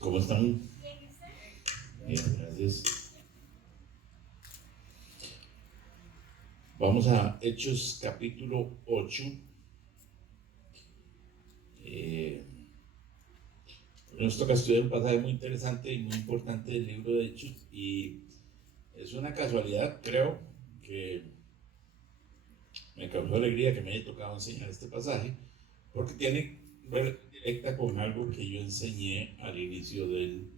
¿Cómo están? Bien, gracias. Vamos a Hechos capítulo 8. Nos toca estudiar un pasaje muy interesante y muy importante del libro de Hechos, y es una casualidad, creo, que me causó alegría que me haya tocado enseñar este pasaje, porque tiene relación directa con algo que yo enseñé al inicio del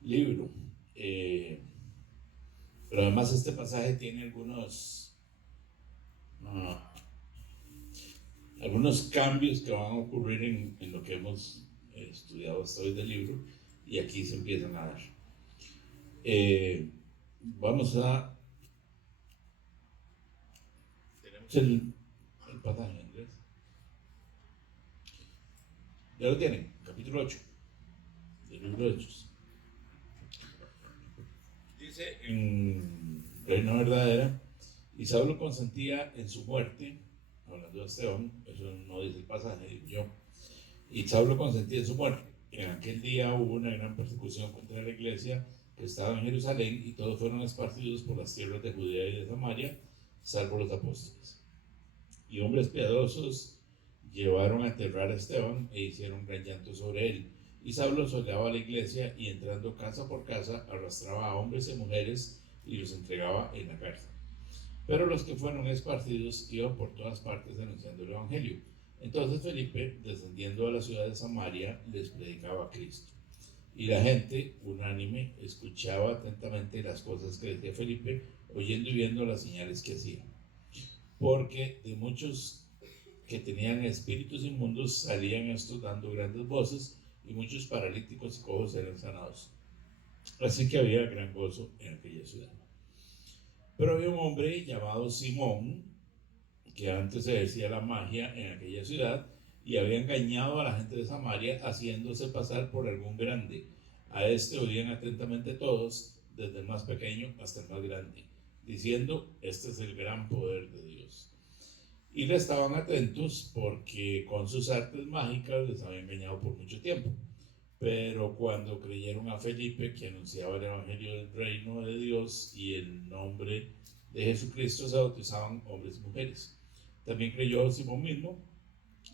libro. Pero además este pasaje tiene algunos cambios que van a ocurrir en lo que hemos estudiado hasta hoy del libro, y aquí se empiezan a dar. Vamos a... Tenemos el pasaje en inglés. Ya lo tienen, capítulo 8 del libro de Hechos. Dice en Reina Verdadera: y Saulo consentía en su muerte, hablando de Esteban, eso no dice el pasaje, digo yo. Y Saulo consentía en su muerte. En aquel día hubo una gran persecución contra la iglesia que estaba en Jerusalén, y todos fueron esparcidos por las tierras de Judea y de Samaria, salvo los apóstoles. Y hombres piadosos llevaron a enterrar a Esteban e hicieron gran llanto sobre él. Y Saulo asolaba a la iglesia, y entrando casa por casa arrastraba a hombres y mujeres y los entregaba en la cárcel. Pero los que fueron esparcidos iban por todas partes anunciando el evangelio. Entonces Felipe, descendiendo a la ciudad de Samaria, les predicaba a Cristo. Y la gente, unánime, escuchaba atentamente las cosas que decía Felipe, oyendo y viendo las señales que hacía. Porque de muchos que tenían espíritus inmundos salían estos dando grandes voces, y muchos paralíticos y cojos eran sanados. Así que había gran gozo en aquella ciudad. Pero había un hombre llamado Simón, que antes ejercía la magia en aquella ciudad, y había engañado a la gente de Samaria, haciéndose pasar por algún grande. A este oían atentamente todos, desde el más pequeño hasta el más grande, diciendo: este es el gran poder de Dios. Y le estaban atentos porque con sus artes mágicas les había engañado por mucho tiempo. Pero cuando creyeron a Felipe, que anunciaba el evangelio del reino de Dios y el nombre de Jesucristo, se bautizaban hombres y mujeres. También creyó Simón mismo,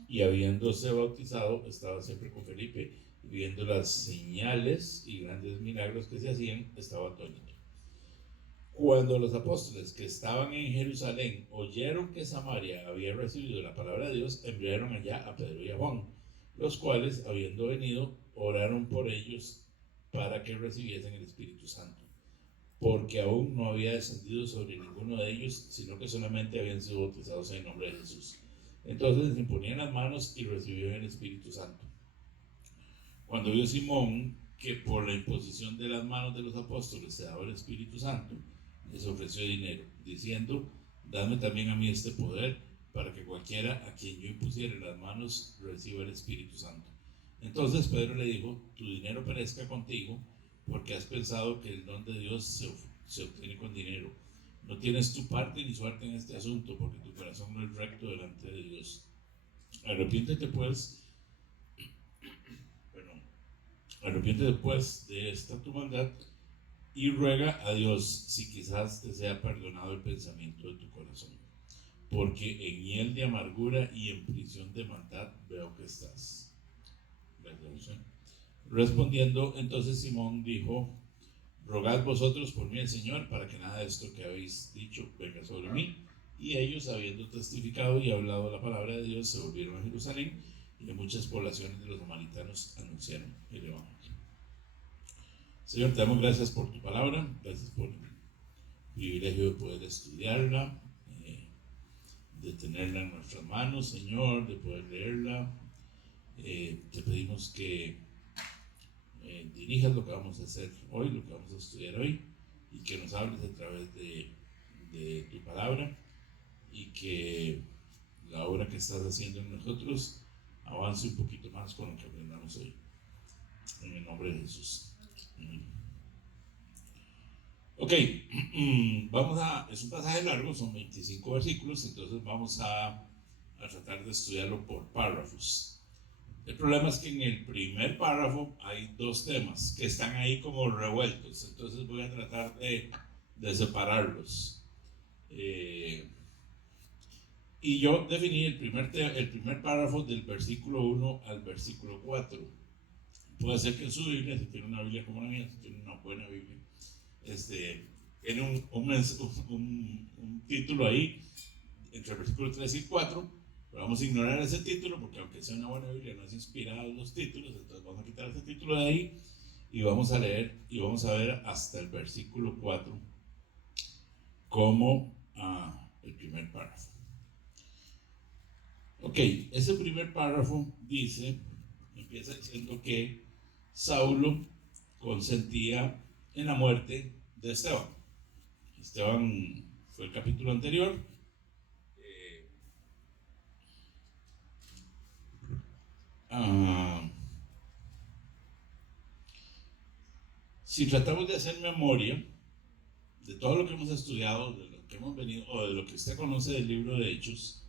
y habiéndose bautizado estaba siempre con Felipe, y viendo las señales y grandes milagros que se hacían, estaba atónito. Cuando los apóstoles que estaban en Jerusalén oyeron que Samaria había recibido la palabra de Dios, enviaron allá a Pedro y a Juan, los cuales, habiendo venido, oraron por ellos para que recibiesen el Espíritu Santo, porque aún no había descendido sobre ninguno de ellos, sino que solamente habían sido bautizados en el nombre de Jesús. Entonces les imponían las manos y recibieron el Espíritu Santo. Cuando vio Simón que por la imposición de las manos de los apóstoles se daba el Espíritu Santo, les ofreció dinero, diciendo: dadme también a mí este poder, para que cualquiera a quien yo impusiere las manos reciba el Espíritu Santo. Entonces Pedro le dijo: tu dinero perezca contigo, porque has pensado que el don de Dios se obtiene con dinero. No tienes tu parte ni suerte en este asunto, porque tu corazón no es recto delante de Dios. Arrepiéntete pues, perdón, arrepiéntete pues de esta tu maldad, y ruega a Dios si quizás te sea perdonado el pensamiento de tu corazón, porque en hiel de amargura y en prisión de maldad veo que estás. Respondiendo entonces Simón dijo: rogad vosotros por mí al Señor, para que nada de esto que habéis dicho venga sobre mí. Y ellos, habiendo testificado y hablado la palabra de Dios, se volvieron a Jerusalén, y en muchas poblaciones de los samaritanos anunciaron el evangelio. Señor, te damos gracias por tu palabra, gracias por el privilegio de poder estudiarla, de tenerla en nuestras manos, Señor, de poder leerla. Te pedimos que dirijas lo que vamos a hacer hoy, lo que vamos a estudiar hoy, y que nos hables a través de tu palabra, y que la obra que estás haciendo en nosotros avance un poquito más con lo que aprendamos hoy. En el nombre de Jesús. Ok, es un pasaje largo, son 25 versículos, entonces vamos a tratar de estudiarlo por párrafos. El problema es que en el primer párrafo hay dos temas que están ahí como revueltos, entonces voy a tratar de separarlos. Y yo definí el primer párrafo del versículo 1 al versículo 4. Puede ser que en su Biblia, si tiene una Biblia como la mía, si tiene una buena Biblia, tiene un título ahí entre el versículo 3 y 4, pero vamos a ignorar ese título porque aunque sea una buena Biblia no es inspirado en los títulos, entonces vamos a quitar ese título de ahí y vamos a leer y vamos a ver hasta el versículo 4 como el primer párrafo. Ok, ese primer párrafo empieza diciendo que Saulo consentía en la muerte de Esteban. Esteban fue el capítulo anterior. Si tratamos de hacer memoria de todo lo que hemos estudiado, de lo que hemos venido, o de lo que usted conoce del libro de Hechos,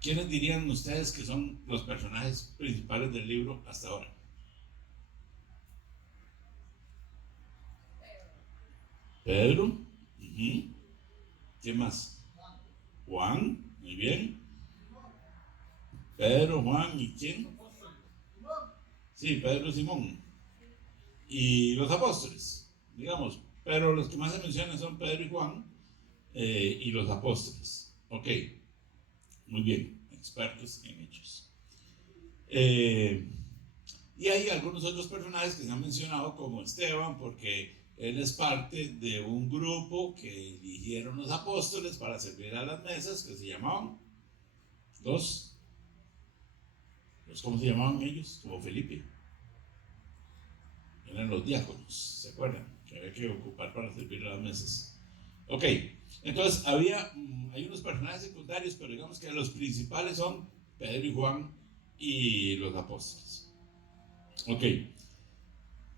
¿quiénes dirían ustedes que son los personajes principales del libro hasta ahora? Pedro. Uh-huh. ¿Qué más? Juan. Muy bien. Pedro, Juan y ¿quién? Sí, Pedro, Simón. Y los apóstoles, digamos. Pero los que más se mencionan son Pedro y Juan y los apóstoles. Ok. Muy bien. Expertos en hechos. Y hay algunos otros personajes que se han mencionado como Esteban, porque él es parte de un grupo que eligieron los apóstoles para servir a las mesas, que se llamaban ¿cómo se llamaban ellos? Como Felipe. Eran los diáconos, ¿se acuerdan? Que había que ocupar para servir a las mesas. Ok, entonces hay unos personajes secundarios, pero digamos que los principales son Pedro y Juan y los apóstoles. Ok.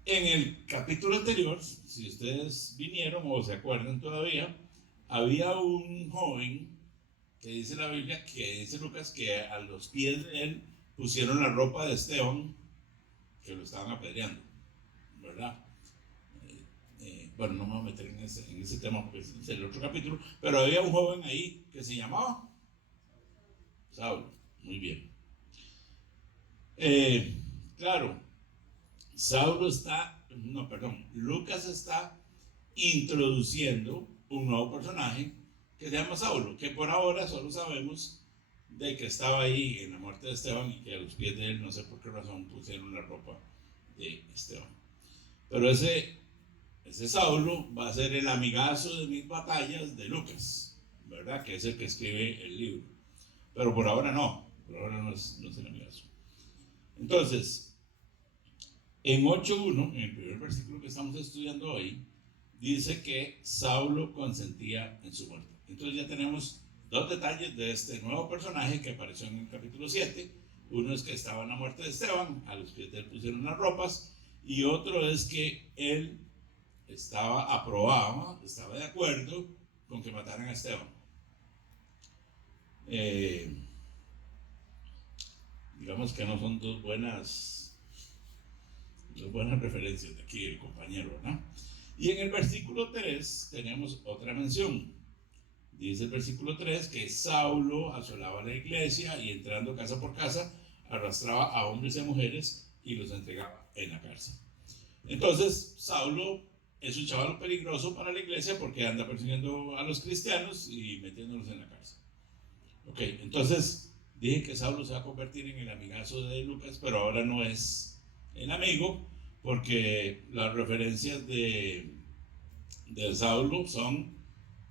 En el capítulo anterior, si ustedes vinieron o se acuerdan todavía, había un joven que dice la Biblia, que dice Lucas, que a los pies de él pusieron la ropa de Esteban, que lo estaban apedreando, ¿verdad? Bueno, no me voy a meter en ese tema porque es el otro capítulo, pero había un joven ahí que se llamaba Saulo. Muy bien. Claro, Lucas está introduciendo un nuevo personaje que se llama Saulo, que por ahora solo sabemos de que estaba ahí en la muerte de Esteban y que a los pies de él, no sé por qué razón, pusieron la ropa de Esteban. Pero ese Saulo va a ser el amigazo de mis batallas de Lucas, ¿verdad? Que es el que escribe el libro. Pero por ahora no es el amigazo. Entonces, en 8.1, en el primer versículo que estamos estudiando hoy, dice que Saulo consentía en su muerte. Entonces ya tenemos dos detalles de este nuevo personaje que apareció en el capítulo 7. Uno es que estaba en la muerte de Esteban, a los pies de él pusieron las ropas, y otro es que él aprobaba, estaba de acuerdo con que mataran a Esteban. Digamos que no son dos buenas referencias de aquí el compañero, ¿verdad? Y en el versículo 3 tenemos otra mención. Dice el versículo 3 que Saulo asolaba la iglesia y entrando casa por casa arrastraba a hombres y a mujeres y los entregaba en la cárcel. Entonces Saulo es un chaval peligroso para la iglesia porque anda persiguiendo a los cristianos y metiéndolos en la cárcel. Ok, entonces dije que Saulo se va a convertir en el amigazo de Lucas, pero ahora no es el amigo, porque las referencias de Saulo son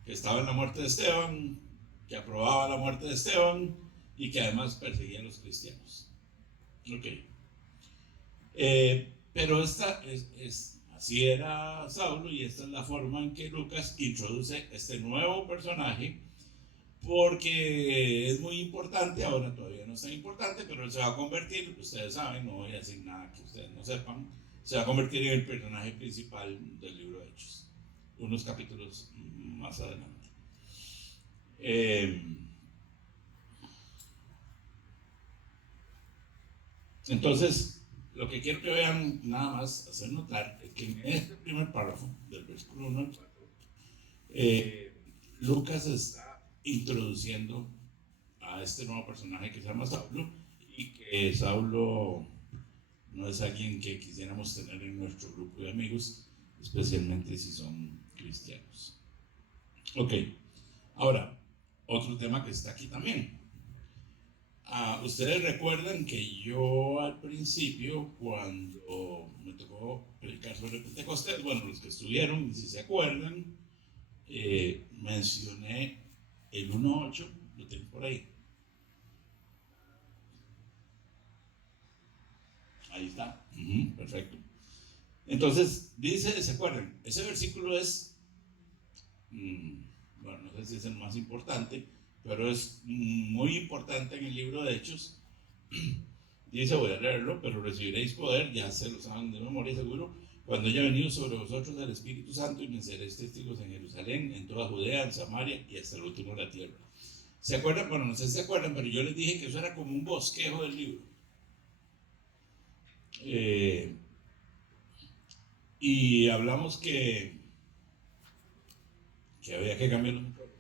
que estaba en la muerte de Esteban, que aprobaba la muerte de Esteban y que además perseguía a los cristianos. Ok. Pero así era Saulo y esta es la forma en que Lucas introduce este nuevo personaje, porque es muy importante, ahora todavía no es tan importante, pero él se va a convertir, ustedes saben, no voy a decir nada que ustedes no sepan, se va a convertir en el personaje principal del libro de Hechos, unos capítulos más adelante. Entonces, lo que quiero que vean nada más, hacer notar, es que en este primer párrafo, del versículo 1 al 4, Lucas está introduciendo a este nuevo personaje que se llama Saulo, y que Saulo no es alguien que quisiéramos tener en nuestro grupo de amigos, especialmente si son cristianos. Ok, ahora, otro tema que está aquí también. Ustedes recuerdan que yo al principio, cuando me tocó predicar sobre Pentecostés, bueno, los que estuvieron, si se acuerdan, mencioné el 1.8, lo tengo por ahí. Ahí está, perfecto. Entonces, dice, ¿se acuerdan? Ese versículo es, bueno, no sé si es el más importante, pero es muy importante en el libro de Hechos. Dice, voy a leerlo, pero recibiréis poder, ya se lo saben de memoria seguro, cuando haya venido sobre vosotros el Espíritu Santo y me seréis testigos en Jerusalén, en toda Judea, en Samaria y hasta el último de la tierra. ¿Se acuerdan? Bueno, no sé si se acuerdan, pero yo les dije que eso era como un bosquejo del libro. Y hablamos que había que cambiar los micrófonos.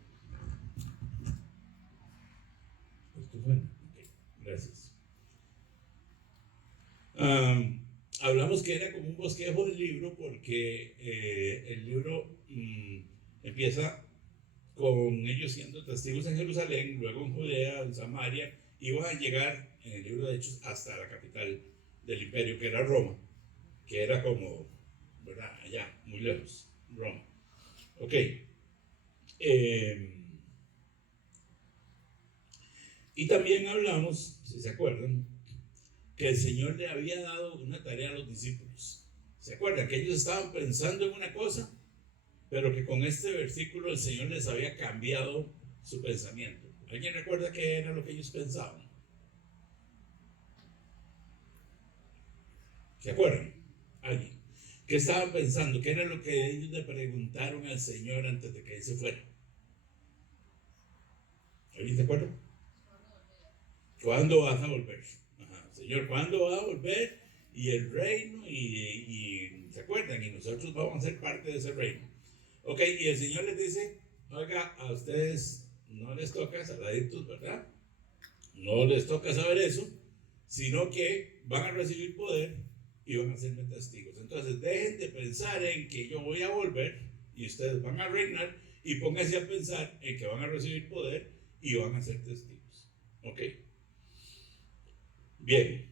¿Esto suena? Ok, gracias. Hablamos que era como un bosquejo del libro porque el libro empieza con ellos siendo testigos en Jerusalén, luego en Judea, en Samaria, y van a llegar en el libro de Hechos hasta la capital del imperio, que era Roma, que era como, ¿verdad? Allá, muy lejos, Roma. Ok. Y también hablamos, si se acuerdan, que el Señor le había dado una tarea a los discípulos. ¿Se acuerdan? Que ellos estaban pensando en una cosa, pero que con este versículo el Señor les había cambiado su pensamiento. ¿Alguien recuerda qué era lo que ellos pensaban? ¿Se acuerdan? ¿Alguien? ¿Qué estaban pensando? ¿Qué era lo que ellos le preguntaron al Señor antes de que Él se fuera? ¿Alguien se acuerda? ¿Cuándo vas a volver? Ajá. Señor, ¿cuándo vas a volver? Y el reino, y ¿se acuerdan? Y nosotros vamos a ser parte de ese reino. Ok, y el Señor les dice, oiga, a ustedes no les toca saladitos, ¿verdad? No les toca saber eso, sino que van a recibir poder y van a serme testigos. Entonces, dejen de pensar en que yo voy a volver y ustedes van a reinar, y pónganse a pensar en que van a recibir poder y van a ser testigos. Ok. Bien,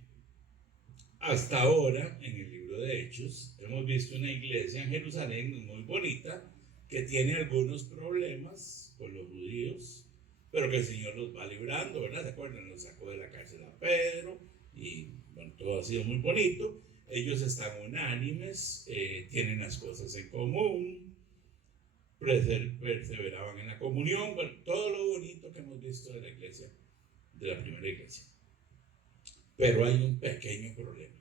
hasta ahora en el libro de Hechos hemos visto una iglesia en Jerusalén muy bonita que tiene algunos problemas con los judíos, pero que el Señor los va librando, ¿verdad? ¿Se acuerdan? Los sacó de la cárcel a Pedro y bueno, todo ha sido muy bonito. Ellos están unánimes, tienen las cosas en común, perseveraban en la comunión, bueno, todo lo bonito que hemos visto de la iglesia, de la primera iglesia. Pero hay un pequeño problema.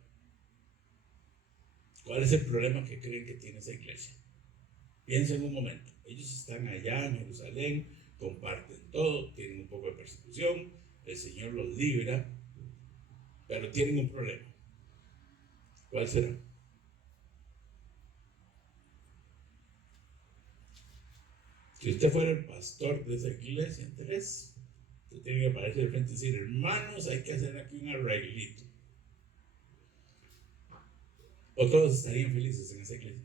¿Cuál es el problema que creen que tiene esa iglesia? Piensen un momento. Ellos están allá en Jerusalén, comparten todo, tienen un poco de persecución, el Señor los libra, pero tienen un problema. ¿Cuál será? Si usted fuera el pastor de esa iglesia, entonces usted tiene que aparecer de frente y decir, hermanos, hay que hacer aquí un arreglito. ¿O todos estarían felices en esa iglesia?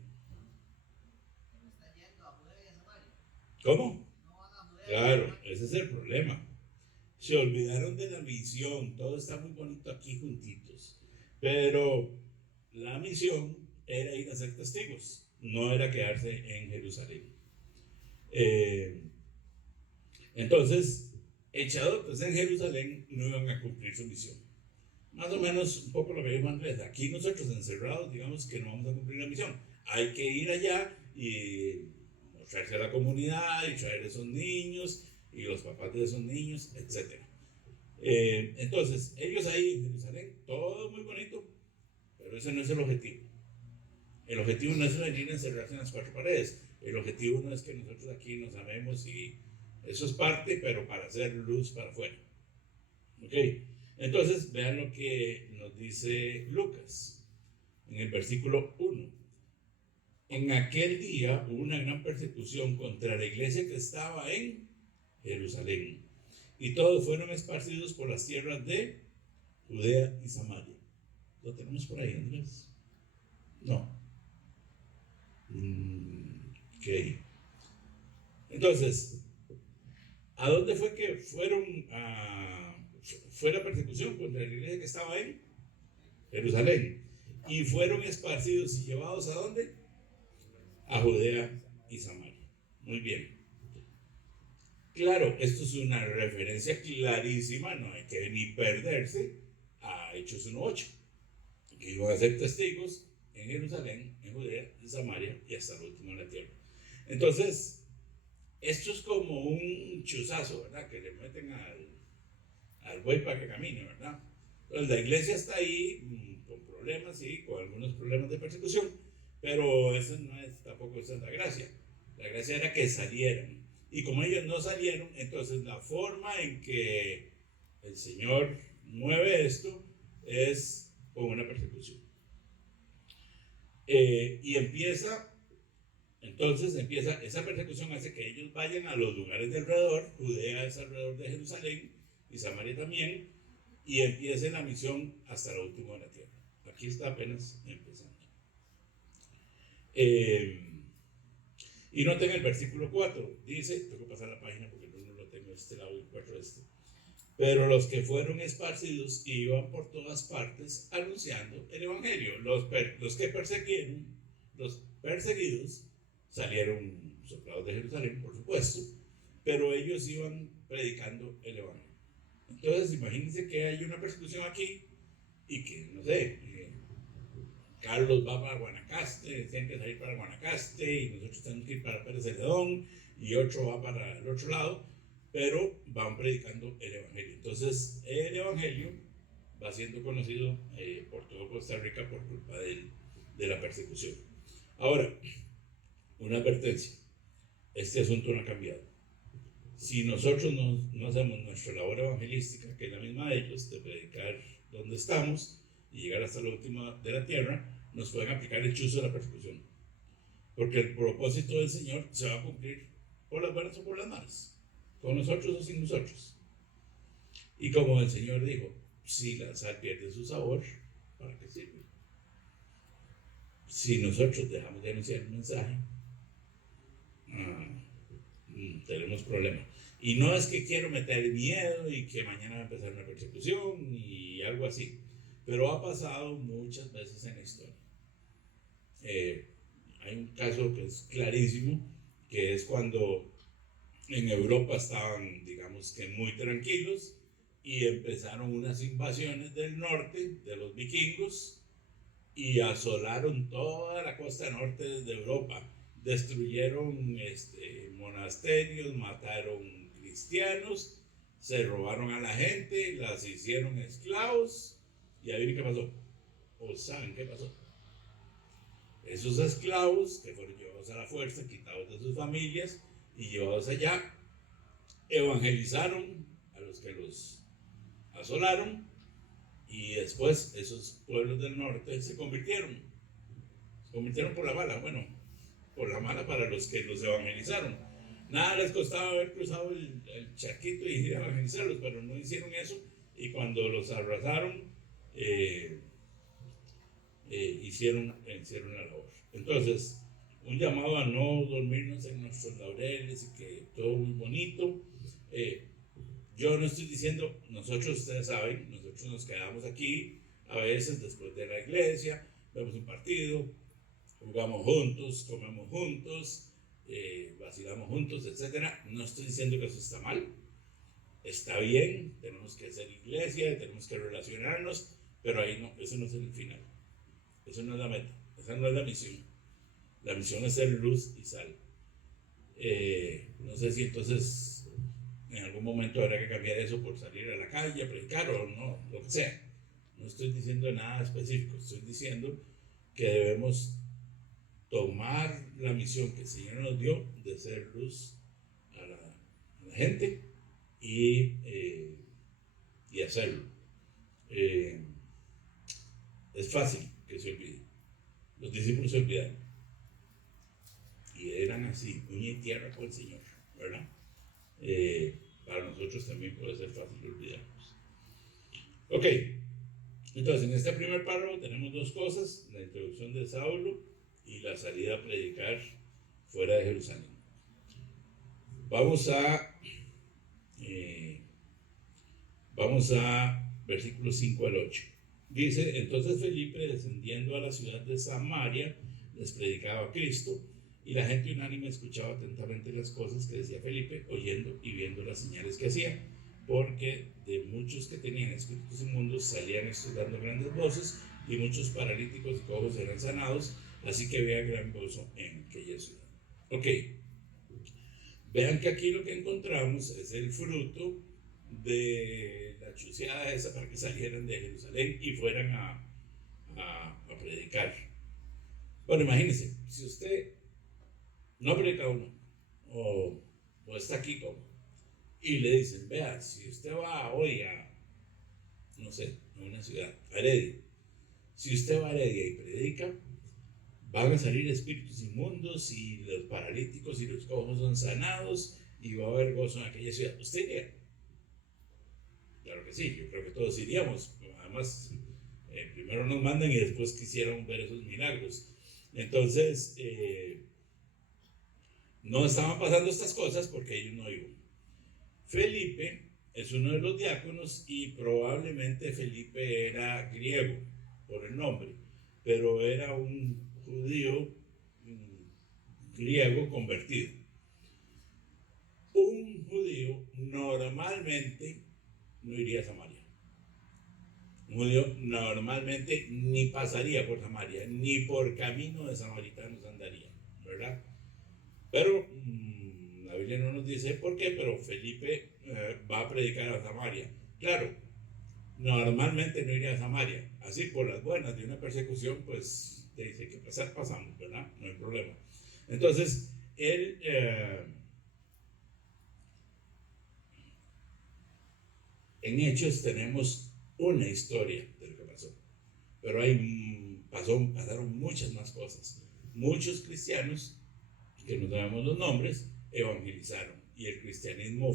¿Cómo? Claro, ese es el problema. Se olvidaron de la misión, todo está muy bonito aquí juntitos, pero la misión era ir a ser testigos, no era quedarse en Jerusalén. Entonces, echados en Jerusalén, no iban a cumplir su misión. Más o menos un poco lo que dijo Andrés, aquí nosotros encerrados, digamos que no vamos a cumplir la misión. Hay que ir allá y mostrarse a la comunidad y traer a esos niños y los papás de esos niños, etc. Entonces, ellos ahí en Jerusalén, todo muy bonito, pero ese no es el objetivo. El objetivo no es venir a encerrarse en las cuatro paredes. El objetivo no es que nosotros aquí nos amemos, y eso es parte, pero para hacer luz para afuera. ¿Ok? Entonces, vean lo que nos dice Lucas en el versículo 1. En aquel día hubo una gran persecución contra la iglesia que estaba en Jerusalén, y todos fueron esparcidos por las tierras de Judea y Samaria. ¿Lo tenemos por ahí, Andrés? No. Ok. Entonces, ¿a dónde fue que fue la persecución contra la iglesia que estaba en Jerusalén? Y fueron esparcidos y llevados ¿a dónde? A Judea y Samaria. Muy bien. Claro, esto es una referencia clarísima, no hay que ni perderse a Hechos 1:8, que iban a ser testigos en Jerusalén, en Judea, en Samaria y hasta el último de la tierra. Entonces, esto es como un chuzazo, ¿verdad? Que le meten al buey para que camine, ¿verdad? Entonces, la iglesia está ahí con problemas, sí, con algunos problemas de persecución, pero eso no es, tampoco esa es la gracia. La gracia era que salieran. Y como ellos no salieron, entonces la forma en que el Señor mueve esto es con una persecución. Y entonces empieza, esa persecución hace que ellos vayan a los lugares de alrededor, Judea es alrededor de Jerusalén y Samaria también, y empiece la misión hasta lo último de la tierra. Aquí está apenas empezando. Y noten el versículo 4, dice, tengo que pasar la página porque no lo tengo de este lado y el 4 de este. Pero los que fueron esparcidos iban por todas partes anunciando el evangelio. Los que persiguieron, los perseguidos, salieron soplados de Jerusalén, por supuesto, pero ellos iban predicando el evangelio. Entonces, imagínense que hay una persecución aquí y que, no sé, Carlos va para Guanacaste, tiene que salir para Guanacaste y nosotros tenemos que ir para Pérez Celedón y otro va para el otro lado, pero van predicando el evangelio. Entonces, el evangelio va siendo conocido por todo Costa Rica por culpa de la persecución. Ahora, una advertencia: este asunto no ha cambiado. Si nosotros no hacemos nuestra labor evangelística, que es la misma de ellos, de predicar donde estamos y llegar hasta la última de la tierra, nos pueden aplicar el chuzo de la persecución. Porque el propósito del Señor se va a cumplir por las buenas o por las malas, con nosotros o sin nosotros. Y como el Señor dijo, si la sal pierde su sabor, ¿para qué sirve? Si nosotros dejamos de anunciar el mensaje, tenemos problemas. Y no es que quiero meter miedo y que mañana va a empezar una persecución y algo así, pero ha pasado muchas veces en la historia. Hay un caso que es clarísimo, que es cuando en Europa estaban, digamos que muy tranquilos, y empezaron unas invasiones del norte de los vikingos y asolaron toda la costa norte de Europa. Destruyeron monasterios, mataron cristianos, se robaron a la gente, las hicieron esclavos. ¿Y ahí qué pasó? ¿O saben qué pasó? Esos esclavos que fueron llevados a la fuerza, quitados de sus familias y llevados allá, evangelizaron a los que los asolaron, y después esos pueblos del norte se convirtieron por la mala, bueno, por la mala para los que los evangelizaron. Nada les costaba haber cruzado el charquito y ir a evangelizarlos, pero no hicieron eso, y cuando los arrasaron, hicieron la labor. Entonces, un llamado a no dormirnos en nuestros laureles y que todo muy bonito. Yo no estoy diciendo, nosotros, ustedes saben, nosotros nos quedamos aquí a veces después de la iglesia, vemos un partido, jugamos juntos, comemos juntos, vacilamos juntos, etc. No estoy diciendo que eso está mal, está bien, tenemos que hacer iglesia, tenemos que relacionarnos, pero ahí no, eso no es el final, eso no es la meta, esa no es la misión. La misión es ser luz y sal. No sé si entonces en algún momento habrá que cambiar eso por salir a la calle a predicar o no, lo que sea. No estoy diciendo nada específico, estoy diciendo que debemos tomar la misión que el Señor nos dio de ser luz a la gente y hacerlo. eh, es fácil que se olvide. Los discípulos se olvidaron y eran así, uña y tierra con el Señor, ¿verdad? Para nosotros también puede ser fácil olvidarnos. Ok, entonces en este primer párrafo tenemos dos cosas: la introducción de Saulo y la salida a predicar fuera de Jerusalén. Vamos a versículos 5 al 8. Dice: entonces Felipe, descendiendo a la ciudad de Samaria, les predicaba a Cristo, y la gente unánime escuchaba atentamente las cosas que decía Felipe, oyendo y viendo las señales que hacía, porque de muchos que tenían espíritus inmundos salían estos dando grandes voces, y muchos paralíticos y cojos eran sanados, así que había gran gozo en aquella ciudad. Ok, vean que aquí lo que encontramos es el fruto de la chuceada esa para que salieran de Jerusalén y fueran a predicar. Bueno, imagínense, si usted no predica uno, o está aquí como, y le dicen: vea, si usted va hoy no sé, a una ciudad, a Heredia, si usted va a Heredia y predica, van a salir espíritus inmundos y los paralíticos y los cojos son sanados y va a haber gozo en aquella ciudad. ¿Usted iría? Claro que sí, yo creo que todos iríamos. Además, primero nos mandan y después quisieran ver esos milagros. Entonces, no estaban pasando estas cosas porque ellos no iban. Felipe es uno de los diáconos y probablemente Felipe era griego por el nombre, pero era un judío griego convertido. Un judío normalmente no iría a Samaria. Un judío normalmente ni pasaría por Samaria, ni por camino de samaritanos andaría, ¿verdad? Pero la Biblia no nos dice por qué, pero Felipe va a predicar a Samaria. Claro, normalmente no iría a Samaria. Así por las buenas de una persecución, pues te dice que pasar, pasamos, ¿verdad? No hay problema. Entonces, él... en Hechos tenemos una historia de lo que pasó, pero pasaron muchas más cosas. Muchos cristianos, que no sabemos los nombres, evangelizaron y el cristianismo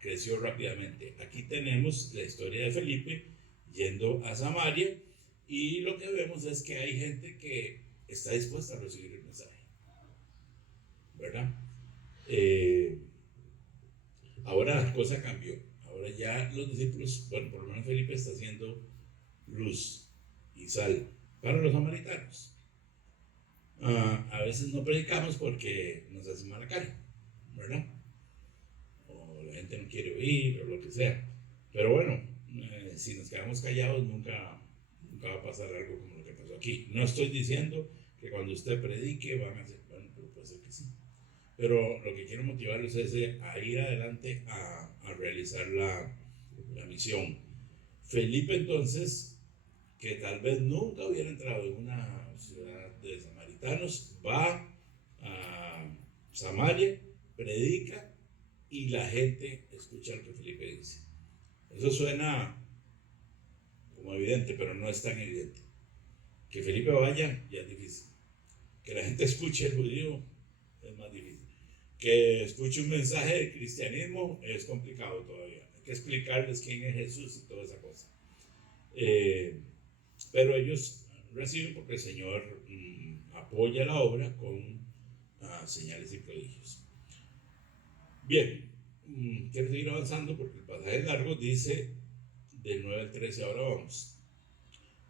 creció rápidamente. Aquí tenemos la historia de Felipe yendo a Samaria y lo que vemos es que hay gente que está dispuesta a recibir el mensaje, ¿verdad? Ahora la cosa cambió. Ahora ya los discípulos, bueno, por lo menos Felipe está haciendo luz y sal para los samaritanos. A veces no predicamos porque nos hace mala cara, ¿verdad? O la gente no quiere oír o lo que sea. Pero bueno, si nos quedamos callados nunca va a pasar algo como lo que pasó aquí. No estoy diciendo que cuando usted predique van a ser, bueno, pero puede ser que sí. Pero lo que quiero motivarlos es a ir adelante a realizar la misión. Felipe entonces, que tal vez nunca hubiera entrado en una ciudad de samaritanos, va a Samaria, predica y la gente escucha lo que Felipe dice. Eso suena como evidente, pero no es tan evidente. Que Felipe vaya ya es difícil. Que la gente escuche el judío es más difícil. Que escuche un mensaje del cristianismo es complicado todavía. Hay que explicarles quién es Jesús y toda esa cosa. Pero ellos reciben porque el Señor apoya la obra con señales y prodigios. Bien, quiero seguir avanzando porque el pasaje es largo, dice del 9 al 13, ahora vamos.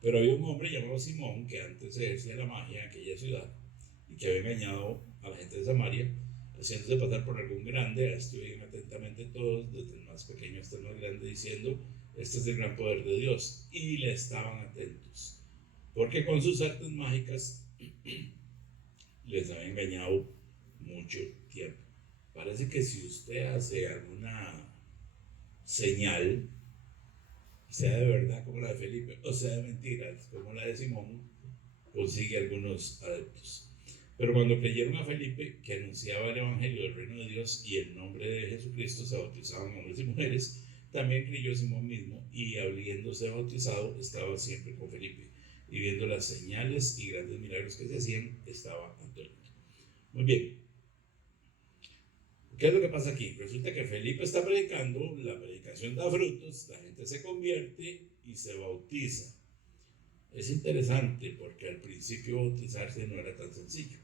Pero había un hombre llamado Simón que antes ejercía la magia en aquella ciudad y que había engañado a la gente de Samaria, haciéndose pasar por algún grande. A esto oyen atentamente todos, desde el más pequeño hasta el más grande, diciendo: este es el gran poder de Dios. Y le estaban atentos, porque con sus artes mágicas les había engañado mucho tiempo. Parece que si usted hace alguna señal, sea de verdad como la de Felipe, o sea de mentiras como la de Simón, consigue algunos adeptos. Pero cuando creyeron a Felipe, que anunciaba el evangelio del reino de Dios y el nombre de Jesucristo, se bautizaban hombres y mujeres. también creyó Simón mismo, y habiéndose bautizado, estaba siempre con Felipe, y viendo las señales y grandes milagros que se hacían, estaba atónito. Muy bien. ¿Qué es lo que pasa aquí? Resulta que Felipe está predicando, la predicación da frutos, la gente se convierte y se bautiza. Es interesante porque al principio bautizarse no era tan sencillo.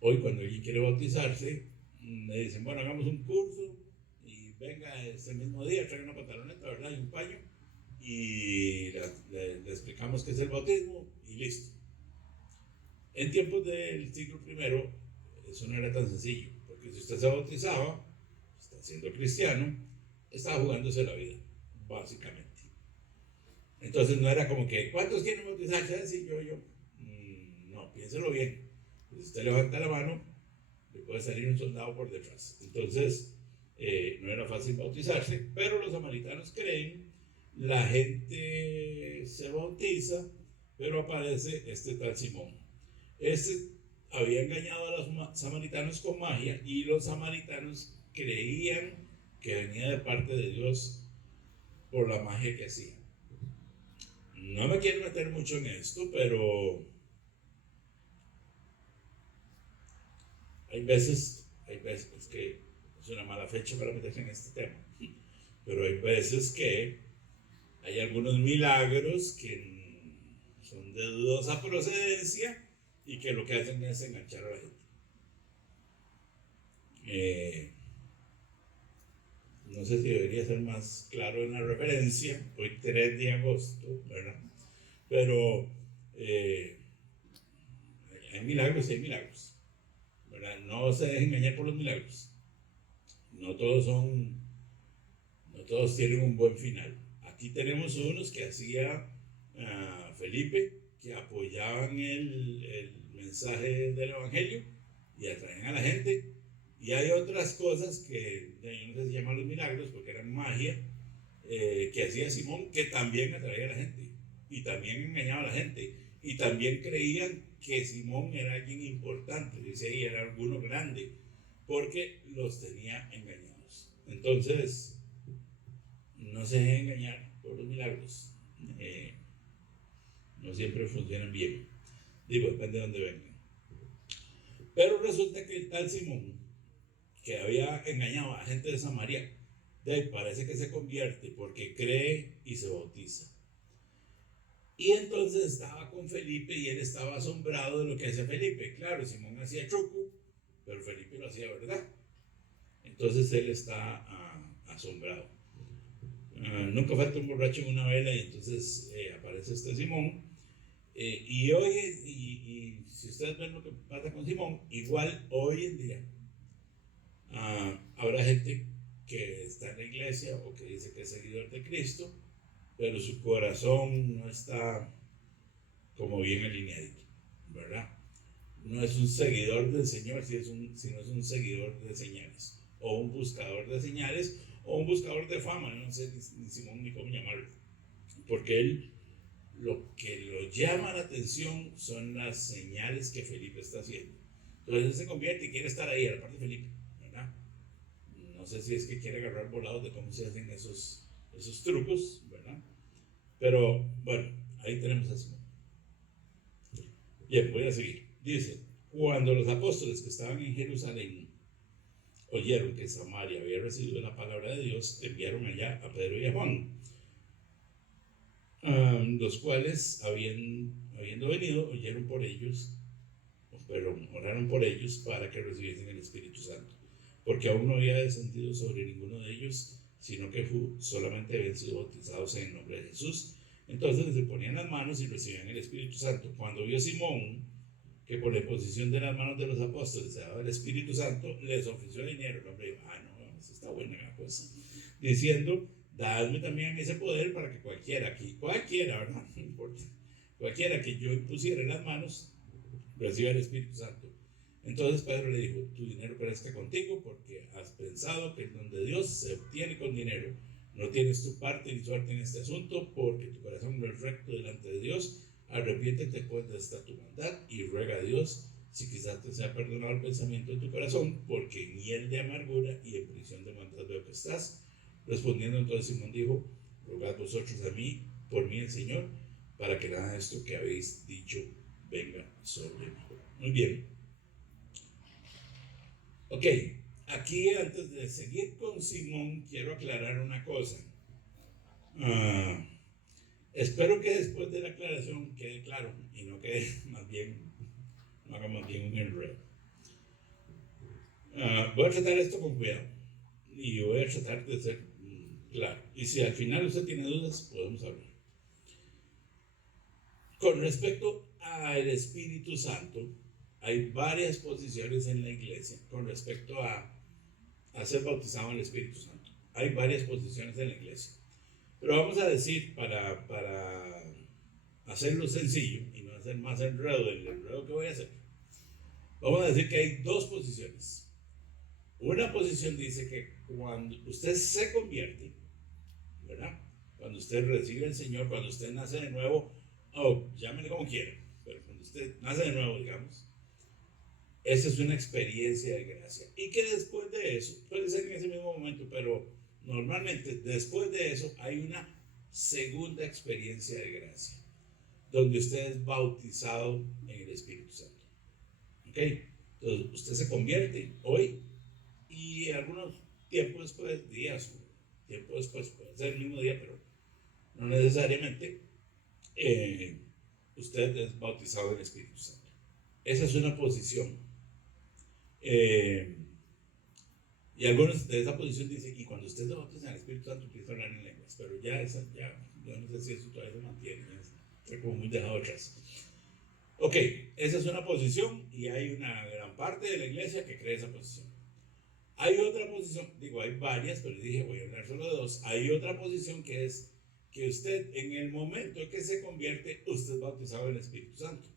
Hoy cuando alguien quiere bautizarse, le dicen, bueno, hagamos un curso y venga ese mismo día, traiga una pantaloneta, ¿verdad? Y un paño, y le explicamos qué es el bautismo y listo. En tiempos del siglo I, eso no era tan sencillo, porque si usted se bautizaba, está siendo cristiano, estaba jugándose la vida, básicamente. Entonces no era como que, ¿cuántos quieren bautizarse? Así yo. No, piénselo bien. Si usted levanta la mano, le puede salir un soldado por detrás. Entonces, no era fácil bautizarse, pero los samaritanos creen, la gente se bautiza, pero aparece este tal Simón. Este había engañado a los samaritanos con magia, y los samaritanos creían que venía de parte de Dios por la magia que hacía. No me quiero meter mucho en esto, pero hay veces que es una mala fecha para meterse en este tema, pero hay veces que hay algunos milagros que son de dudosa procedencia y que lo que hacen es enganchar a la gente. No sé si debería ser más claro en la referencia, hoy 3 de agosto, ¿verdad? Pero hay milagros y hay milagros, ¿verdad? No se dejen engañar por los milagros. No todos tienen un buen final. Aquí tenemos unos que hacía Felipe, que apoyaban el mensaje del Evangelio y atraían a la gente. Y hay otras cosas que yo no sé si llaman los milagros, porque eran magia, que hacía Simón, que también atraía a la gente y también engañaba a la gente. Y también creían que Simón era alguien importante, dice ahí, era alguno grande, porque los tenía engañados. Entonces, no se dejen engañar por los milagros. No siempre funcionan bien. Digo, depende de dónde vengan. Pero resulta que el tal Simón, que había engañado a la gente de Samaria, parece que se convierte porque cree y se bautiza. Y entonces estaba con Felipe y él estaba asombrado de lo que hacía Felipe. Claro, Simón hacía truco, pero Felipe lo hacía verdad. Entonces él está asombrado. Nunca falta un borracho en una vela, y entonces aparece este Simón. Y hoy, y si ustedes ven lo que pasa con Simón, igual hoy en día habrá gente que está en la iglesia o que dice que es seguidor de Cristo, pero su corazón no está como bien alineadito, ¿verdad? No es un seguidor del Señor, sino es un seguidor de señales, o un buscador de señales, o un buscador de fama, no sé ni Simón ni cómo llamarlo, porque él, lo que lo llama la atención son las señales que Felipe está haciendo. Entonces él se convierte y quiere estar ahí, a la parte de Felipe, ¿verdad? No sé si es que quiere agarrar volados de cómo se hacen esos trucos, ¿verdad? Pero bueno, ahí tenemos a Simón. Bien, voy a seguir. Dice, cuando los apóstoles que estaban en Jerusalén oyeron que Samaria había recibido la palabra de Dios, enviaron allá a Pedro y a Juan, los cuales, habiendo venido, oyeron por ellos, oraron por ellos para que recibiesen el Espíritu Santo, porque aún no había descendido sobre ninguno de ellos, sino que solamente habían sido bautizados en el nombre de Jesús. Entonces les ponían las manos y recibían el Espíritu Santo. Cuando vio Simón que por la imposición de las manos de los apóstoles se daba el Espíritu Santo, les ofreció dinero. El hombre dijo, no, eso está buena la cosa, diciendo, dadme también ese poder para que cualquiera, ¿verdad? No importa, cualquiera que yo impusiera en las manos, reciba el Espíritu Santo. Entonces Pedro le dijo, tu dinero perezca contigo, porque has pensado que el don de Dios se obtiene con dinero. No tienes tu parte ni suerte en este asunto, porque tu corazón no es recto delante de Dios. Arrepiéntete pues de esta tu maldad y ruega a Dios si quizás te sea perdonado el pensamiento de tu corazón, porque en hiel de amargura y en prisión de maldad veo que estás. Respondiendo entonces Simón dijo: rogad vosotros a mí, por mí el Señor, para que nada de esto que habéis dicho venga sobre mí. Muy bien. Ok, aquí antes de seguir con Simón, quiero aclarar una cosa. Espero que después de la aclaración quede claro y no quede más bien, no haga más bien un enredo. Voy a tratar esto con cuidado y voy a tratar de ser claro. Y si al final usted tiene dudas, podemos hablar. Con respecto al Espíritu Santo, hay varias posiciones en la iglesia con respecto a ser bautizado en el Espíritu Santo. Hay varias posiciones en la iglesia. Pero vamos a decir, para hacerlo sencillo y no hacer más enredo del enredo que voy a hacer, vamos a decir que hay dos posiciones. Una posición dice que cuando usted se convierte, ¿verdad? Cuando usted recibe al Señor, cuando usted nace de nuevo, o llámele como quiera, pero cuando usted nace de nuevo, digamos, esa es una experiencia de gracia. Y que después de eso, puede ser en ese mismo momento, pero normalmente después de eso hay una segunda experiencia de gracia, donde usted es bautizado en el Espíritu Santo. ¿Ok? Entonces usted se convierte hoy y algunos tiempos después, días, tiempo después, puede ser el mismo día, pero no necesariamente, usted es bautizado en el Espíritu Santo. Esa es una posición. Y algunos de esa posición dicen, y cuando usted se bautiza en el Espíritu Santo empieza a hablar en lenguas, pero ya yo no sé si eso todavía se mantiene, está como muy dejado atrás. Ok, esa es una posición y hay una gran parte de la iglesia que cree esa posición. Hay otra posición, digo, hay varias, pero dije voy a hablar solo de dos. Hay otra posición que es que usted en el momento en que se convierte, usted es bautizado en el Espíritu Santo.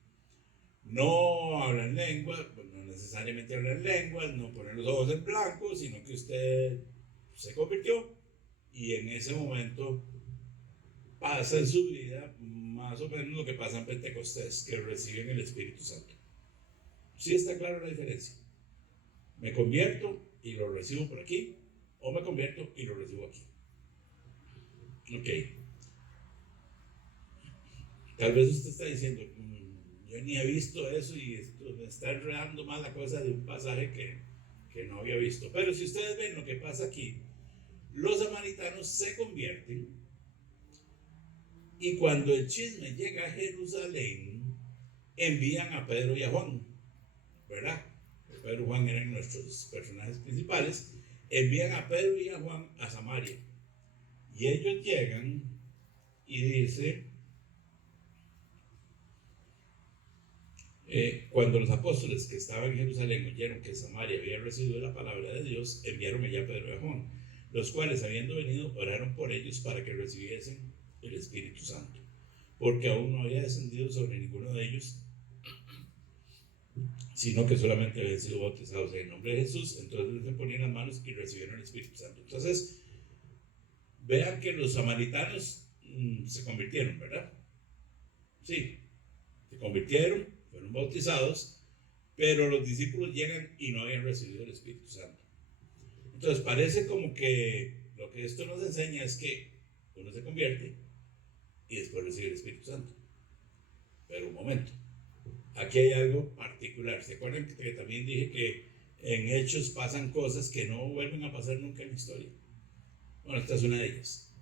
No habla en lenguas, no necesariamente habla en lenguas, no pone los ojos en blanco, sino que usted se convirtió y en ese momento pasa en su vida más o menos lo que pasa en Pentecostés, que reciben el Espíritu Santo. Sí está clara la diferencia. Me convierto y lo recibo por aquí, o me convierto y lo recibo aquí. Ok. Tal vez usted está diciendo, yo ni he visto eso y esto me está enredando más la cosa de un pasaje que no había visto. Pero si ustedes ven lo que pasa aquí, los samaritanos se convierten y cuando el chisme llega a Jerusalén, envían a Pedro y a Juan, ¿verdad? Pedro y Juan eran nuestros personajes principales. Envían a Pedro y a Juan a Samaria. Y ellos llegan y dicen, cuando los apóstoles que estaban en Jerusalén oyeron que Samaria había recibido la palabra de Dios, enviaron allá a Pedro y a Juan, los cuales, habiendo venido, oraron por ellos para que recibiesen el Espíritu Santo, porque aún no había descendido sobre ninguno de ellos, sino que solamente habían sido bautizados en el nombre de Jesús. Entonces se ponían las manos y recibieron el Espíritu Santo. Entonces, vean que los samaritanos se convirtieron, ¿verdad? Sí, se convirtieron, fueron bautizados, pero los discípulos llegan y no habían recibido el Espíritu Santo. Entonces parece como que lo que esto nos enseña es que uno se convierte y después recibe el Espíritu Santo. Pero un momento, aquí hay algo particular. ¿Se acuerdan que también dije que en Hechos pasan cosas que no vuelven a pasar nunca en la historia? Bueno, esta es una de ellas.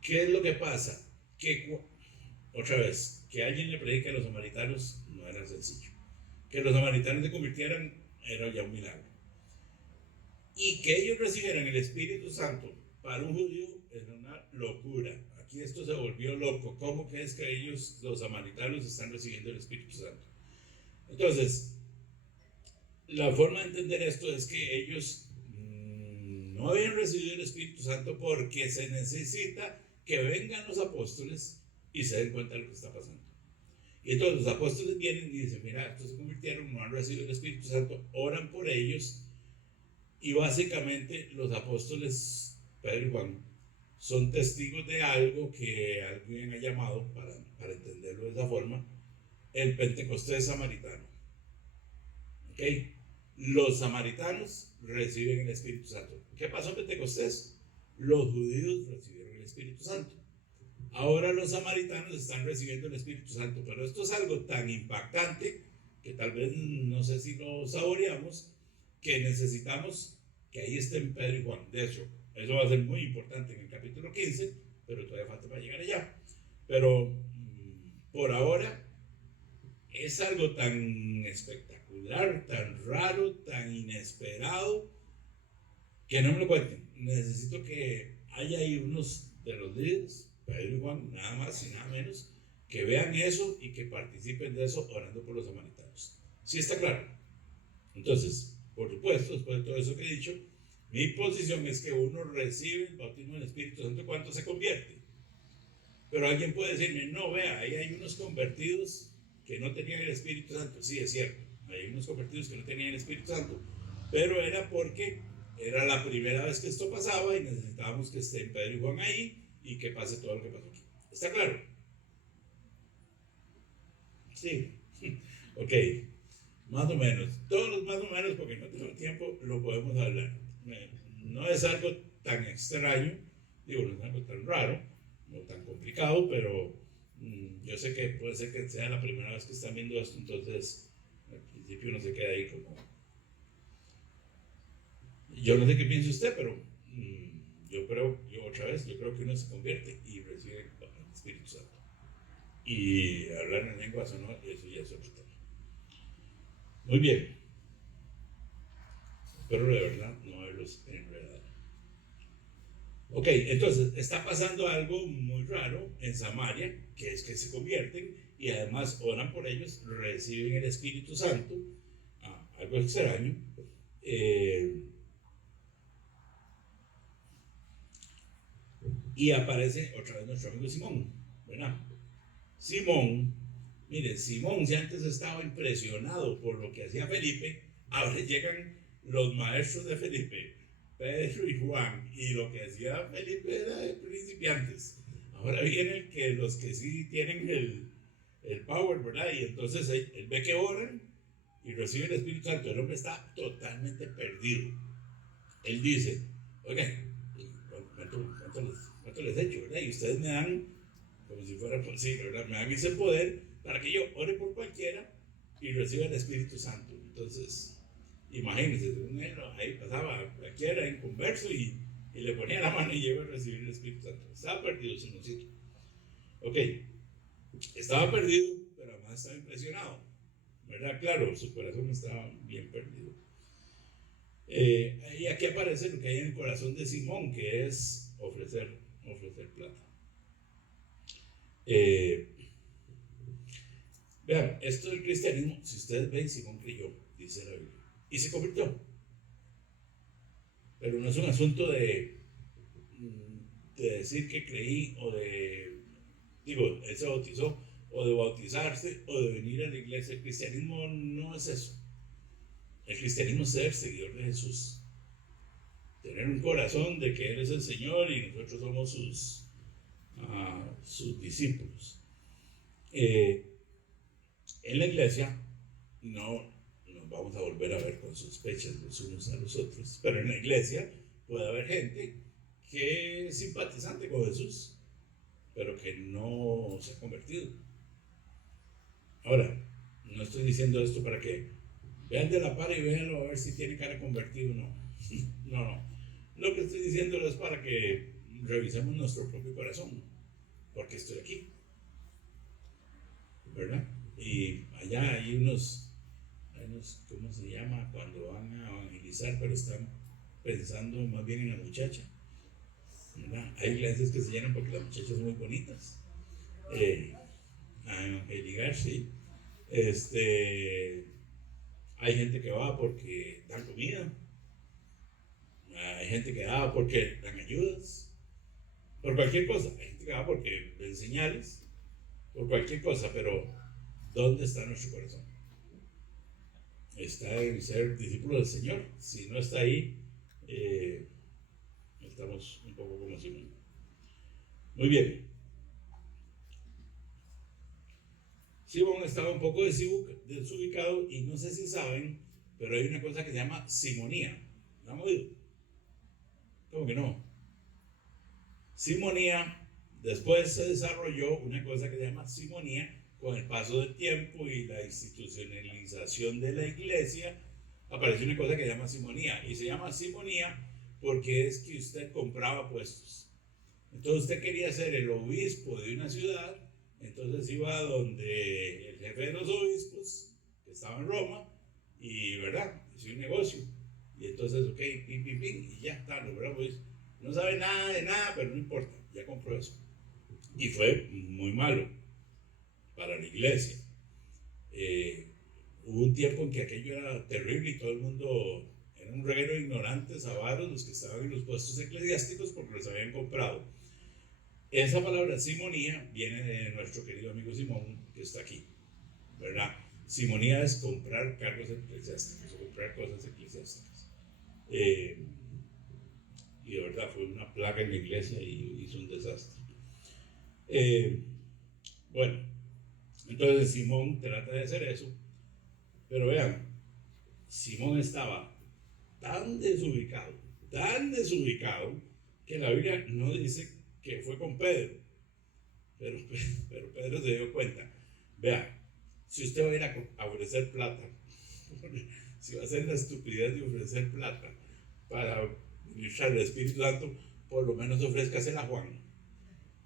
¿Qué es lo que pasa? Que, otra vez, que alguien le predique a los samaritanos no era sencillo. Que los samaritanos se convirtieran era ya un milagro. Y que ellos recibieran el Espíritu Santo para un judío era una locura. Aquí esto se volvió loco. ¿Cómo que es que ellos, los samaritanos, están recibiendo el Espíritu Santo? Entonces, la forma de entender esto es que ellos no habían recibido el Espíritu Santo porque se necesita que vengan los apóstoles y se den cuenta de lo que está pasando. Y entonces los apóstoles vienen y dicen, mira, estos se convirtieron, no han recibido el Espíritu Santo, oran por ellos. Y básicamente los apóstoles Pedro y Juan son testigos de algo que alguien ha llamado, para entenderlo de esa forma, el Pentecostés samaritano. ¿Ok? Los samaritanos reciben el Espíritu Santo. ¿Qué pasó en Pentecostés? Los judíos recibieron el Espíritu Santo. Ahora los samaritanos están recibiendo el Espíritu Santo, pero esto es algo tan impactante que tal vez no sé si lo saboreamos, que necesitamos que ahí estén Pedro y Juan. De hecho, eso va a ser muy importante en el capítulo 15, pero todavía falta para llegar allá. Pero por ahora es algo tan espectacular, tan raro, tan inesperado, que no me lo cuenten. Necesito que haya ahí unos de los líderes, Pedro y Juan, nada más y nada menos, que vean eso y que participen de eso orando por los samaritanos. ¿Sí está claro? Entonces, por supuesto, después de todo eso que he dicho, mi posición es que uno recibe el bautismo del Espíritu Santo cuando se convierte. Pero alguien puede decirme, no, vea, ahí hay unos convertidos que no tenían el Espíritu Santo. Sí, es cierto, hay unos convertidos que no tenían el Espíritu Santo, pero era porque era la primera vez que esto pasaba y necesitábamos que estén Pedro y Juan ahí y que pase todo lo que pasó aquí. ¿Está claro? Sí. Ok, más o menos. Todos los más o menos, porque no tengo tiempo, lo podemos hablar. No es algo tan extraño, digo, no es algo tan raro, no tan complicado, pero yo sé que puede ser que sea la primera vez que están viendo esto, entonces al principio uno se queda ahí como... Yo no sé qué piensa usted, pero yo creo que uno se convierte y recibe el Espíritu Santo. Y hablar en lenguas o no, eso ya es otro tema. Muy bien. Espero de verdad no haberlos enredado. Ok, entonces está pasando algo muy raro en Samaria, que es que se convierten y además oran por ellos, reciben el Espíritu Santo, algo extraño. Y aparece otra vez nuestro amigo Simón, ¿verdad? Simón, mire, Simón si antes estaba impresionado por lo que hacía Felipe, ahora llegan los maestros de Felipe, Pedro y Juan, y lo que hacía Felipe era de principiantes. Ahora vienen los que sí tienen el power, ¿verdad? Y entonces él ve que oran y recibe el Espíritu Santo. El hombre está totalmente perdido. Él dice, oiga, ¿cuánto les he hecho, verdad? Y ustedes me dan, como si fuera posible, ¿verdad? Me dan ese poder para que yo ore por cualquiera y reciba el Espíritu Santo. Entonces, imagínense, ahí pasaba cualquiera en converso y le ponía la mano y llegó a recibir el Espíritu Santo. Estaba perdido, Simoncito. Ok, estaba perdido, pero además estaba impresionado, ¿verdad? Claro, su corazón estaba bien perdido. Y aquí aparece lo que hay en el corazón de Simón, que es ofrecer plata. Vean, esto del cristianismo, si ustedes ven, Simón creyó, dice la Biblia, y se convirtió. Pero no es un asunto de decir que creí o de, digo, él se bautizó, o de bautizarse, o de venir a la iglesia. El cristianismo no es eso. El cristianismo es ser seguidor de Jesús. Tener un corazón de que Él es el Señor y nosotros somos sus discípulos. En la iglesia no nos vamos a volver a ver con sospechas los unos a los otros, pero en la iglesia puede haber gente que es simpatizante con Jesús, pero que no se ha convertido. Ahora, no estoy diciendo esto para que vean de la par y véanlo a ver si tiene cara convertido o no. No. Lo que estoy diciendo es para que revisemos nuestro propio corazón, porque estoy aquí, ¿verdad? Y allá hay unos, ¿cómo se llama? Cuando van a evangelizar, pero están pensando más bien en la muchacha, ¿verdad? Hay iglesias que se llenan porque las muchachas son muy bonitas. A evangelizar, sí. Hay gente que va porque dan comida. Hay gente que va porque dan ayudas. Por cualquier cosa. Hay gente que va porque ven señales. Por cualquier cosa. Pero ¿dónde está nuestro corazón? Está en ser discípulo del Señor. Si no está ahí, estamos un poco como Simón. Muy bien. Simón estaba un poco desubicado y no sé si saben, pero hay una cosa que se llama simonía. ¿La han oído? ¿Cómo que no? Simonía, después se desarrolló una cosa que se llama simonía con el paso del tiempo y la institucionalización de la iglesia. Apareció una cosa que se llama simonía, y se llama simonía porque es que usted compraba puestos. Entonces usted quería ser el obispo de una ciudad, entonces iba donde el jefe de los obispos, que estaba en Roma, y, ¿verdad?, hizo un negocio. Y entonces, ok, pim, pim, pim, y ya está, logró, pues, no sabe nada de nada, pero no importa, ya compró eso. Y fue muy malo para la iglesia. Hubo un tiempo en que aquello era terrible y todo el mundo era un reguero de ignorantes, avaros, los que estaban en los puestos eclesiásticos porque los habían comprado. Esa palabra simonía viene de nuestro querido amigo Simón, que está aquí, ¿verdad? Simonía es comprar cargos eclesiásticos o comprar cosas eclesiásticas. Y de verdad fue una plaga en la iglesia y hizo un desastre. Bueno, entonces Simón trata de hacer eso, pero vean, Simón estaba tan desubicado, que la Biblia no dice que fue con Pedro, pero Pedro se dio cuenta. Vean, si usted va a ir a ofrecer plata, si va a hacer la estupidez de ofrecer plata para ministrar el Espíritu Santo, por lo menos ofrézcasela a Juan,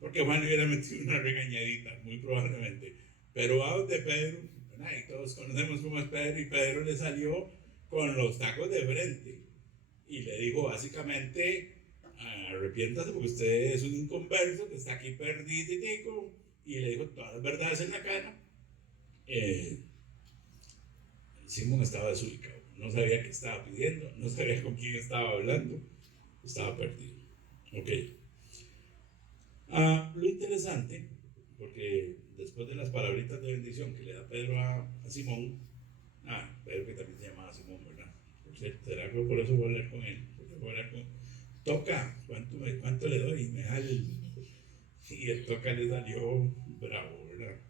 porque Juan le hubiera metido una regañadita, muy probablemente. Pero va donde Pedro, y todos conocemos cómo es Pedro, y Pedro le salió con los tacos de frente y le dijo básicamente: arrepiéntase porque usted es un inconverso que está aquí perdido, y le dijo todas las verdades en la cara. Simón estaba desubicado, no sabía qué estaba pidiendo, no sabía con quién estaba hablando, estaba perdido. Ok. Lo interesante, porque después de las palabritas de bendición que le da Pedro a Simón, Pedro que también se llamaba Simón, ¿verdad? ¿Será que por eso voy a hablar con él? Toca, ¿cuánto le doy? Y me da y el toca le salió bravo, ¿verdad?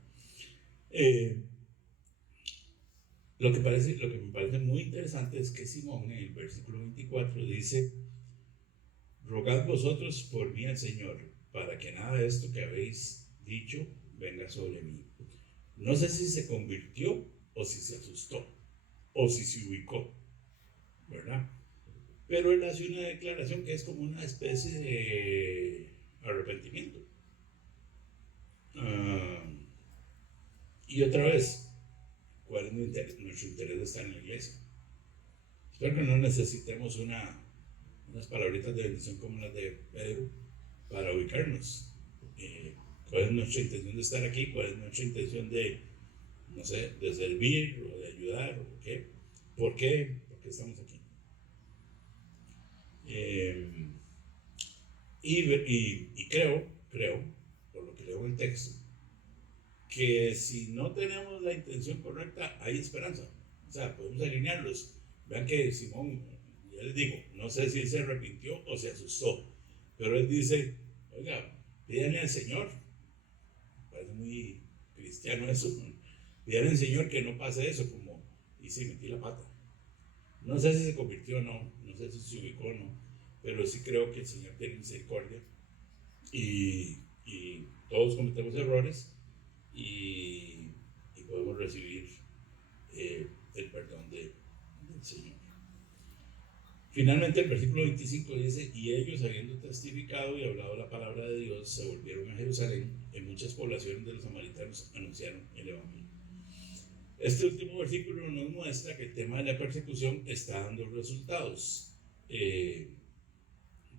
Lo que me parece muy interesante es que Simón en el versículo 24 dice: rogad vosotros por mí al Señor, para que nada de esto que habéis dicho venga sobre mí. No sé si se convirtió o si se asustó o si se ubicó, ¿verdad? Pero él hace una declaración que es como una especie de arrepentimiento. Y otra vez, ¿cuál es nuestro interés de estar en la iglesia? Espero que no necesitemos unas palabritas de bendición como las de Pedro para ubicarnos. ¿Cuál es nuestra intención de estar aquí? ¿Cuál es nuestra intención de, no sé, de servir o de ayudar? ¿O qué? ¿Por qué? ¿Por qué estamos aquí? Y creo, por lo que leo en el texto, que si no tenemos la intención correcta, hay esperanza. O sea, podemos alinearlos. Vean que Simón, ya les digo, no sé si él se arrepintió o se asustó, pero él dice: oiga, pídanle al Señor. Parece muy cristiano eso. Pídanle al Señor que no pase eso, como, y sí, metí la pata. No sé si se convirtió o no, no sé si se ubicó o no, pero sí creo que el Señor tiene misericordia y todos cometemos errores y podemos recibir el perdón del Señor. Finalmente el versículo 25 dice: y ellos, habiendo testificado y hablado la palabra de Dios, se volvieron a Jerusalén. En muchas poblaciones de los samaritanos anunciaron el evangelio. Este último versículo nos muestra que el tema de la persecución está dando resultados.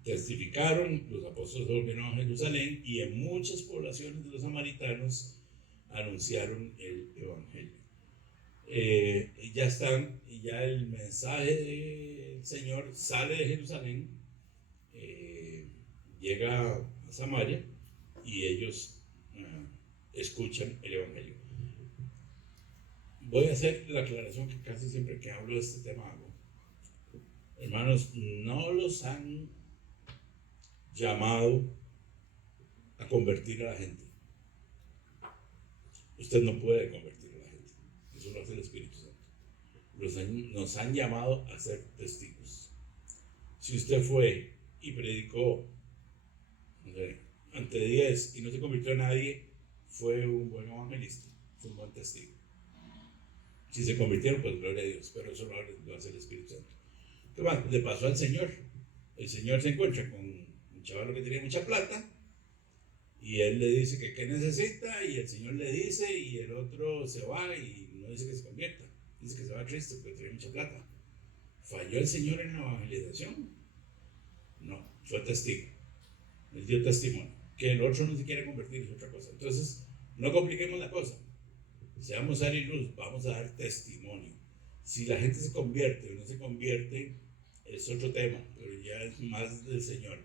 Testificaron, los apóstoles volvieron a Jerusalén, y en muchas poblaciones de los samaritanos anunciaron el evangelio. Ya el mensaje del Señor sale de Jerusalén, llega a Samaria, y ellos escuchan el evangelio. Voy a hacer la aclaración que casi siempre que hablo de este tema hago. Hermanos, no los han llamado a convertir a la gente. Usted no puede convertir a la gente. Eso lo hace el Espíritu Santo. nos han llamado a ser testigos. Si usted fue y predicó ante 10 y no se convirtió en nadie, fue un buen evangelista, fue un buen testigo. Si se convirtieron, pues gloria a Dios, pero eso lo hace el Espíritu Santo. ¿Qué más? Le pasó al Señor. El Señor se encuentra con un chaval que tenía mucha plata y él le dice que qué necesita y el Señor le dice y el otro se va y no dice que se convierta, dice que se va triste porque tiene mucha plata. ¿Falló el Señor en la evangelización? No, fue testigo. Él dio testimonio. Que el otro no se quiere convertir es otra cosa. Entonces, no compliquemos la cosa. Seamos sal y luz, vamos a dar testimonio. Si la gente se convierte o no se convierte, es otro tema, pero ya es más del Señor.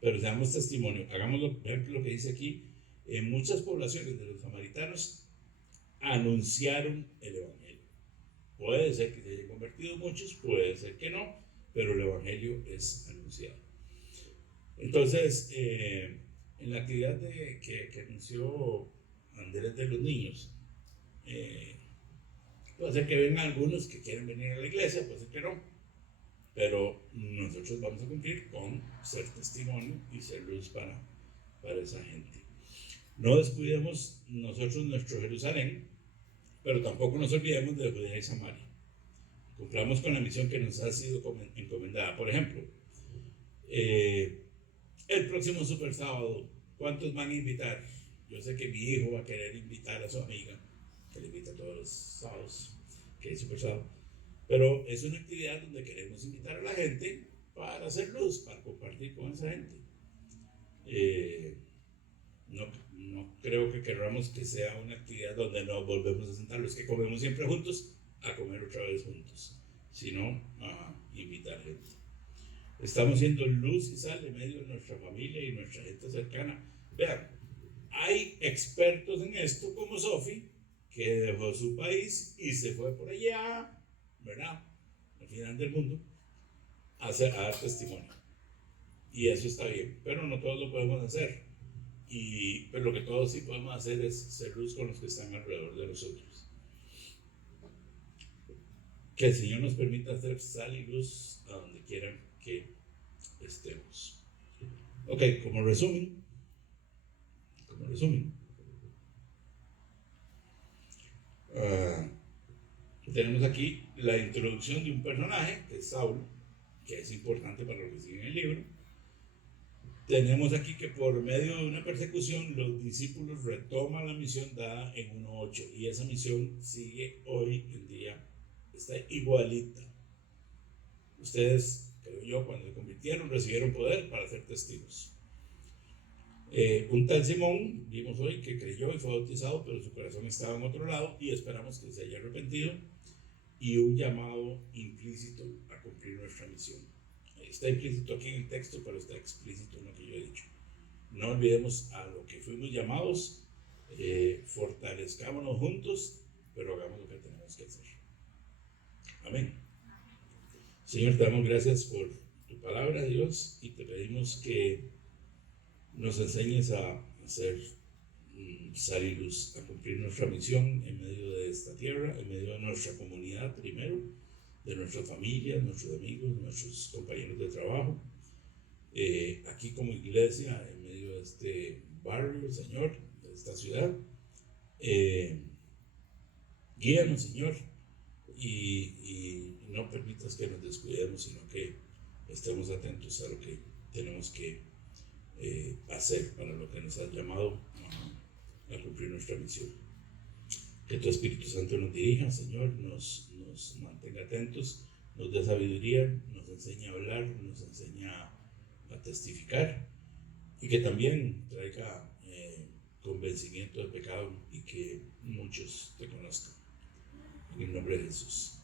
Pero seamos testimonio. Hagámoslo, por ejemplo, lo que dice aquí. En muchas poblaciones de los samaritanos anunciaron el Evangelio. Puede ser que se hayan convertido muchos, puede ser que no, pero el Evangelio es anunciado. Entonces, en la actividad que anunció Andrés de los niños, puede ser que vengan algunos que quieren venir a la iglesia, puede ser que no, pero nosotros vamos a cumplir con ser testimonio y ser luz para esa gente. No descuidemos nosotros nuestro Jerusalén, pero tampoco nos olvidemos de Judea y Samaria. Cumplamos con la misión que nos ha sido encomendada. Por ejemplo, el próximo Super Sábado, ¿cuántos van a invitar? Yo sé que mi hijo va a querer invitar a su amiga, que le invita todos los sábados, que es Super Sábado. Pero es una actividad donde queremos invitar a la gente para hacer luz, para compartir con esa gente. No creo que queramos que sea una actividad donde nos volvemos a sentar los que comemos siempre juntos a comer otra vez juntos, sino a invitar gente. Estamos siendo luz y sal en medio de nuestra familia y nuestra gente cercana. Vean, hay expertos en esto como Sofi, que dejó su país y se fue por allá, ¿verdad? Al final del mundo, a dar testimonio. Y eso está bien, pero no todos lo podemos hacer. Pero lo que todos sí podemos hacer es ser luz con los que están alrededor de nosotros. Que el Señor nos permita hacer sal y luz a donde quieran que estemos. Ok, como resumen, tenemos aquí la introducción de un personaje, que es Saulo, que es importante para lo que sigue en el libro. Tenemos aquí que por medio de una persecución los discípulos retoman la misión dada en 1.8 y esa misión sigue hoy en día, está igualita. Ustedes, creo yo, cuando se convirtieron recibieron poder para ser testigos. Un tal Simón, vimos hoy, que creyó y fue bautizado, pero su corazón estaba en otro lado y esperamos que se haya arrepentido, y un llamado implícito a cumplir nuestra misión. Está implícito aquí en el texto, pero está explícito en lo que yo he dicho. No olvidemos a lo que fuimos llamados, fortalezcámonos juntos, pero hagamos lo que tenemos que hacer. Amén. Señor, te damos gracias por tu palabra, Dios, y te pedimos que nos enseñes a hacer sal y luz, a cumplir nuestra misión en medio de esta tierra, en medio de nuestra comunidad primero, de nuestras familias, nuestros amigos, nuestros compañeros de trabajo, aquí como iglesia, en medio de este barrio, Señor, de esta ciudad. Guíanos, Señor, y no permitas que nos descuidemos, sino que estemos atentos a lo que tenemos que hacer para lo que nos has llamado a cumplir nuestra misión. Que tu Espíritu Santo nos dirija, Señor, nos mantenga atentos, nos dé sabiduría, nos enseñe a hablar, nos enseña a testificar, y que también traiga convencimiento de pecado y que muchos te conozcan. En el nombre de Jesús.